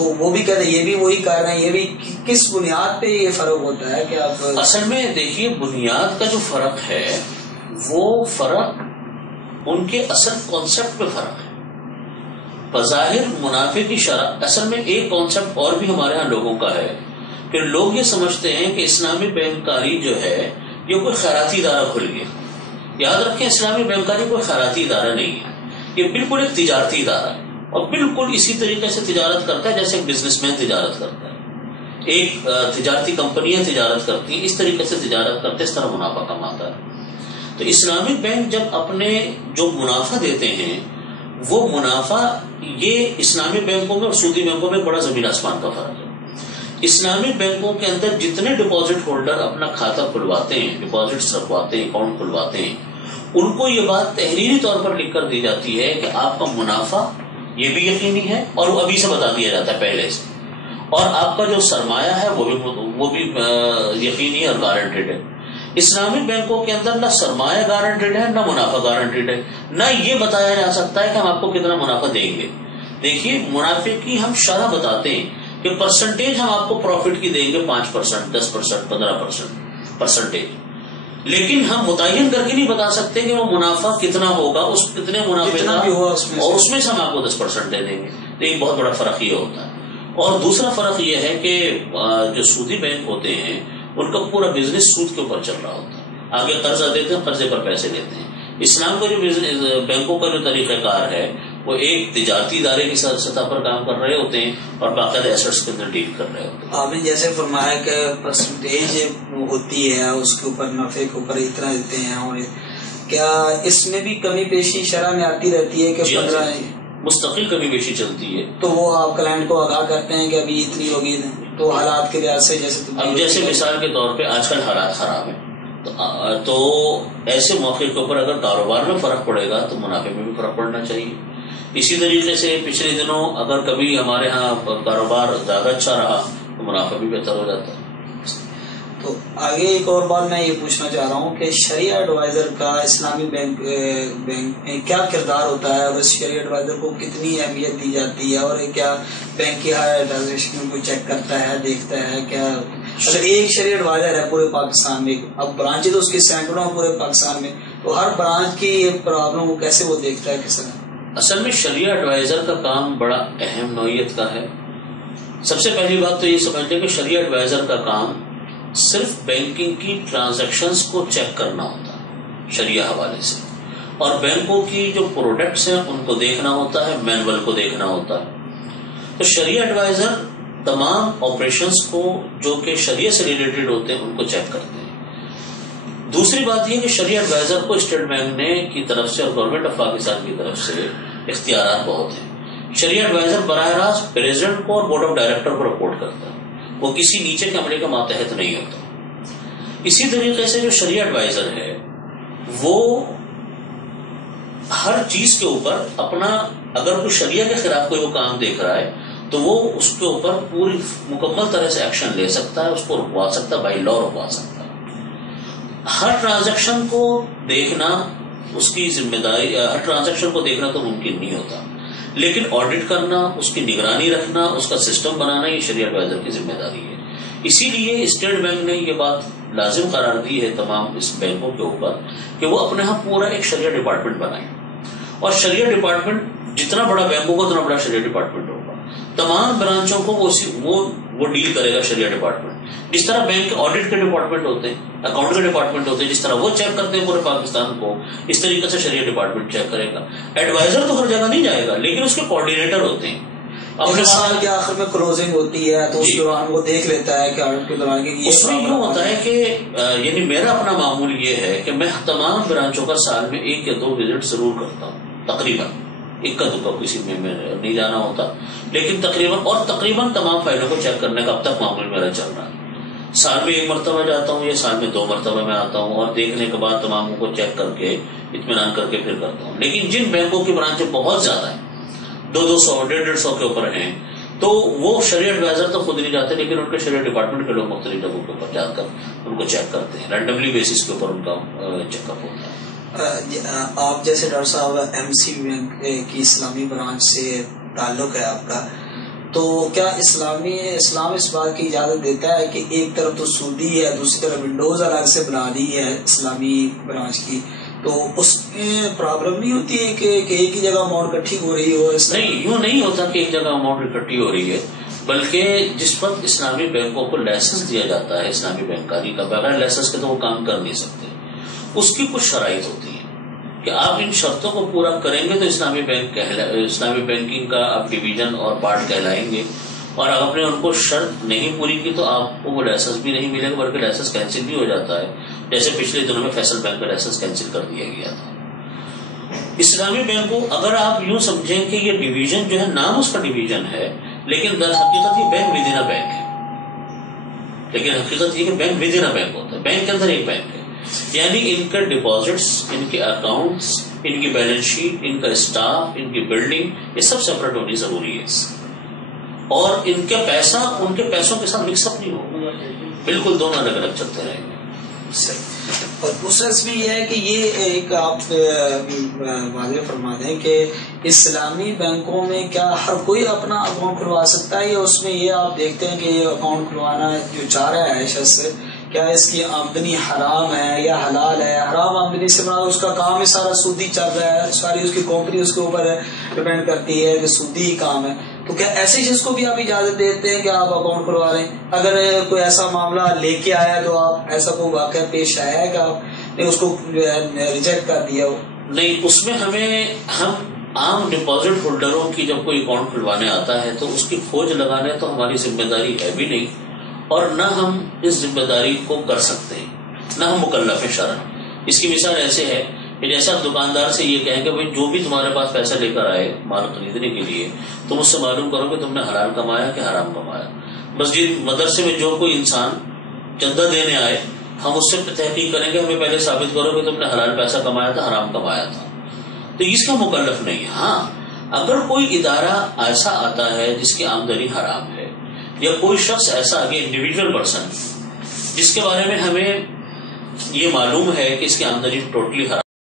تو وہ بھی کہتے ہیں یہ بھی وہی کر رہے ہیں، یہ بھی کس بنیاد پہ یہ فرق ہوتا ہے کہ آپ؟ اصل میں دیکھیے بنیاد کا جو فرق ہے وہ فرق ان کے اصل کانسیپٹ پہ فرق ہے. بظاہر منافع کی شرح، اصل میں ایک کانسیپٹ اور بھی ہمارے ہاں لوگوں کا ہے کہ لوگ یہ سمجھتے ہیں کہ اسلامی بینکاری جو ہے یہ کوئی خیراتی ادارہ کھل گیا. یاد رکھیں اسلامی بینکاری کوئی خیراتی ادارہ نہیں ہے، یہ بالکل ایک تجارتی ادارہ ہے اور بالکل اسی طریقے سے تجارت کرتا ہے جیسے ایک بزنس مین تجارت کرتا ہے. ایک تجارتی کمپنیاں تجارت کرتی ہیں، اس طریقے سے تجارت کرتے اس طرح منافع کماتا ہے. تو اسلامی بینک جب اپنے جو منافع دیتے ہیں وہ منافع، یہ اسلامی بینکوں میں اور سودی بینکوں میں بڑا زمین آسمان کا فرق ہے. اسلامی بینکوں کے اندر جتنے ڈپازٹ ہولڈر اپنا کھاتہ کھلواتے ہیں، ڈپازٹس رکھواتے ہیں، اکاؤنٹ کھلواتے ہیں، ان کو یہ بات تحریری طور پر لکھ کر دی جاتی ہے کہ آپ کا منافع یہ بھی یقینی ہے اور وہ ابھی سے بتا دیا جاتا ہے پہلے سے، اور آپ کا جو سرمایہ ہے وہ بھی یقینی اور گارنٹیڈ ہے. اسلامی بینکوں کے اندر نہ سرمایہ گارنٹیڈ ہے نہ منافع گارنٹیڈ ہے، نہ یہ بتایا جا سکتا ہے کہ ہم آپ کو کتنا منافع دیں گے. دیکھیے منافع کی ہم شرح بتاتے ہیں کہ پرسنٹیج ہم آپ کو پروفٹ کی دیں گے 5%، 10%، 15% پرسنٹیج، لیکن ہم متعین کر کے نہیں بتا سکتے کہ وہ منافع کتنا ہوگا، اس کتنے منافع کا اور اس میں سے ہم آپ کو 10% دے دیں گے. تو ایک بہت بڑا فرق یہ ہوتا ہے. اور دوسرا فرق یہ ہے کہ جو سودی بینک ہوتے ہیں ان کا پورا بزنس سود کے اوپر چل رہا ہوتا ہے، آگے قرضہ دیتے ہیں، قرضے پر پیسے لیتے ہیں. اسلام کا جو بینکوں کا جو طریقہ کار ہے وہ ایک تجارتی ادارے کی سطح پر کام کر رہے ہوتے ہیں اور باقاعدہ ایسٹس کے اندر ڈیل کر رہے ہوتے ہیں. آپ نے جیسے فرمایا کہ پرسنٹیج ہوتی ہے اس کے اوپر، نفع کے اوپر اتنا دیتے ہیں، اور کیا اس میں بھی کمی بیشی شرح میں آتی رہتی ہے کہ 15 مستقل کمی بیشی چلتی ہے؟ تو وہ آپ کلائنٹ کو آگاہ کرتے ہیں کہ ابھی اتنی ہوگی، تو حالات کے لحاظ سے جیسے مثال کے طور پہ آج کل حالات خراب ہیں تو ایسے موقع کے اوپر اگر کاروبار میں فرق پڑے گا تو منافع میں بھی فرق پڑنا چاہیے. اسی طریقے سے پچھلے دنوں اگر کبھی ہمارے ہاں کاروبار زیادہ اچھا رہا تو منافع بھی بہتر ہو جاتا ہے. تو آگے ایک اور بات میں یہ پوچھنا چاہ رہا ہوں کہ شریعہ ایڈوائزر کا اسلامی بینک میں کیا کردار ہوتا ہے، اور اس شریعہ ایڈوائزر کو کتنی اہمیت دی جاتی ہے، اور کیا بینک کی ہائر ایڈوائزیشن کو چیک کرتا ہے، دیکھتا ہے؟ کیا اگر ایک شریعہ ایڈوائزر ہے پورے پاکستان میں، اب برانچ تو اس کی سینکڑوں پورے پاکستان میں، تو ہر برانچ کی یہ پرابلم کو کیسے وہ دیکھتا ہے، کس طرح؟ اصل میں شریعہ ایڈوائزر کا کام بڑا اہم نوعیت کا ہے. سب سے پہلی بات تو یہ سمجھتے کہ شریعہ ایڈوائزر کا کام صرف بینکنگ کی ٹرانزیکشنز کو چیک کرنا ہوتا ہے شریعہ حوالے سے، اور بینکوں کی جو پروڈکٹس ہیں ان کو دیکھنا ہوتا ہے، مینول کو دیکھنا ہوتا ہے. تو شریعہ ایڈوائزر تمام آپریشنز کو جو کہ شریعہ سے ریلیٹڈ ہوتے ہیں ان کو چیک کرتے ہیں. دوسری بات یہ کہ شریعہ ایڈوائزر کو اسٹیٹ بینک نے کی طرف سے اور گورنمنٹ آف پاکستان کی طرف سے اختیارات بہت ہیں. شریعہ ایڈوائزر براہ راست پریزیڈنٹ کو اور بورڈ آف ڈائریکٹر کو رپورٹ کرتا ہے، وہ کسی نیچے کے عملے کا ماتحت نہیں ہوتا. اسی طریقے سے جو شریعہ ایڈوائزر ہے وہ ہر چیز کے اوپر اپنا، اگر کوئی شریعہ کے خلاف کوئی وہ کام دیکھ رہا ہے تو وہ اس کے اوپر پوری مکمل طرح سے ایکشن لے سکتا ہے، اس کو رکوا سکتا ہے، بائی لا رکوا سکتا ہے. ہر ٹرانزیکشن کو دیکھنا اس کی ذمہ داری، ہر ٹرانزیکشن کو دیکھنا تو ممکن نہیں ہوتا، لیکن آڈٹ کرنا، اس کی نگرانی رکھنا، اس کا سسٹم بنانا یہ شریعہ ایڈوائزر کی ذمہ داری ہے. اسی لیے اسٹیٹ بینک نے یہ بات لازم قرار دی ہے تمام اس بینکوں کے اوپر کہ وہ اپنے ہاں پورا ایک شریعہ ڈپارٹمنٹ بنائیں، اور شریعہ ڈپارٹمنٹ جتنا بڑا بینک ہوگا اتنا بڑا شریعہ ڈپارٹمنٹ ہوگا. تمام برانچوں کو وہ ڈیل کرے گا شریعہ ڈپارٹمنٹ. جس طرح بینک کے آڈٹ کے ڈپارٹمنٹ ہوتے ہیں، اکاؤنٹ کے ڈپارٹمنٹ ہوتے ہیں، جس طرح وہ چیک کرتے ہیں پورے پاکستان کو، اس طریقے سے شریعہ ڈپارٹمنٹ چیک کرے گا. ایڈوائزر تو ہر جگہ نہیں جائے گا لیکن اس کے کوآرڈینیٹر ہوتے ہیں. اپنے سال کے آخر میں کلوزنگ ہوتی ہے تو اس دوران وہ دیکھ لیتا ہے کہ آڈٹ کے دوران اس میں یوں ہوتا ہے کہ یعنی میرا اپنا معمول یہ ہے کہ میں تمام برانچوں کا سال میں 1 یا 2 وزٹ ضرور کرتا ہوں، تقریباً اکا دکا کسی میں نہیں جانا ہوتا، لیکن تقریباً تمام فائلوں کو چیک کرنے کا اب تک معمول میرا چل رہا ہے. سال میں 1 مرتبہ جاتا ہوں یا سال میں 2 مرتبہ میں آتا ہوں، اور دیکھنے کے بعد تماموں کو چیک کر کے اطمینان کر کے پھر کرتا ہوں. لیکن جن بینکوں کی برانچیں بہت زیادہ ہیں، 200 150 کے اوپر ہیں، تو وہ شریعہ ایڈوائزر تو خود نہیں جاتے، لیکن ان کے شریعہ ڈپارٹمنٹ کے لوگ مختلف جگہوں کے اوپر جا کر ان کو چیک کرتے ہیں. رینڈملی بیسس کے اوپر ان کا چیک اپ ہوتا ہے. آپ جیسے ڈاکٹر صاحب ایم سی بینک کی اسلامی برانچ سے تعلق ہے آپ کا، تو کیا اسلام اس بات کی اجازت دیتا ہے کہ ایک طرف تو سودی ہے، دوسری طرف ونڈوز الگ سے بنا دی ہے اسلامی برانچ کی، تو اس میں پرابلم نہیں ہوتی ہے کہ ایک ہی جگہ اماؤنٹ اکٹھی ہو رہی ہو؟ نہیں، یوں نہیں ہوتا کہ ایک جگہ اماؤنٹ اکٹھی ہو رہی ہے، بلکہ جس وقت اسلامی بینکوں کو لائسنس دیا جاتا ہے اسلامی بینکاری کا، بغیر لائسنس کے تو وہ کام کر نہیں سکتے، اس کی کچھ شرائط ہوتی ہے کہ آپ ان شرطوں کو پورا کریں گے تو اسلامی بینکنگ کا آپ ڈویژن اور پارٹ کہلائیں گے، اور اگر آپ نے ان کو شرط نہیں پوری کی تو آپ کو وہ لائسنس بھی نہیں ملے گا، بلکہ لائسنس کینسل بھی ہو جاتا ہے، جیسے پچھلے دنوں میں فیصل بینک کا لائسنس کینسل کر دیا گیا تھا۔ اسلامی بینک کو اگر آپ یوں سمجھیں کہ یہ ڈویژن جو ہے نام اس کا ڈویژن ہے، لیکن در حقیقت یہ bank with in a bank ہے، لیکن حقیقت یہ کہ bank with in a bank ہوتا ہے، بینک کے اندر ایک بینک ہے، یعنی ان کے ڈپازٹس، ان کے اکاؤنٹس، ان کی بیلنس شیٹ، ان کا اسٹاف، ان کی بلڈنگ، یہ سب سیپریٹ ہونی ضروری ہے، اور ان کے پیسہ ان کے پیسوں کے ساتھ مکس اپ نہیں ہوگا، بالکل دونوں الگ الگ چلتے رہیں گے۔ اور دوسرا اس میں یہ ہے کہ یہ ایک آپ واضح فرما دیں کہ اسلامی بینکوں میں کیا ہر کوئی اپنا اکاؤنٹ کھلوا سکتا ہے، یا اس میں یہ آپ دیکھتے ہیں کہ یہ اکاؤنٹ کھلوانا جو چاہ رہا ہے شخص، کیا اس کی آمدنی حرام ہے یا حلال ہے؟ حرام آمدنی سے مراد اس کا کام ہی سارا سودی چل رہا ہے، ساری اس کی کمپنی اس کے اوپر ڈپینڈ کرتی ہے کہ سودی ہی کام ہے، تو کیا ایسے شخص کو بھی آپ اجازت دیتے ہیں کہ آپ اکاؤنٹ کھلوا لیں؟ اگر کوئی ایسا معاملہ لے کے آیا تو آپ ایسا کوئی واقعہ پیش آیا ہے کہ آپ نے اس کو ریجیکٹ کر دیا ہو؟ نہیں، اس میں ہم عام ڈپازٹ ہولڈروں کی جب کوئی اکاؤنٹ کھلوانے آتا ہے تو اس کی کھوج لگانے تو ہماری ذمہ داری ہے بھی نہیں، اور نہ ہم اس ذمہ داری کو کر سکتے ہیں، نہ ہم مکلف ہیں شرعاً۔ اس کی مثال ایسے ہے کہ جیسے آپ دکاندار سے یہ کہیں کہ بھائی جو بھی تمہارے پاس پیسہ لے کر آئے مال خریدنے کے لیے، تم اس سے معلوم کرو کہ تم نے حلال کمایا کہ حرام کمایا۔ مسجد مدرسے میں جو کوئی انسان چندہ دینے آئے، ہم اس سے تحقیق کریں گے، ہمیں پہلے ثابت کرو کہ تم نے حلال پیسہ کمایا تھا حرام کمایا تھا، تو اس کا مکلف نہیں ہے۔ ہاں، اگر کوئی ادارہ ایسا آتا ہے جس کی آمدنی حرام ہے، یا کوئی شخص ایسا آگے انڈیویجول پرسن جس کے بارے میں ہمیں یہ معلوم ہے کہ اس کی آمدنی ٹوٹلی حرام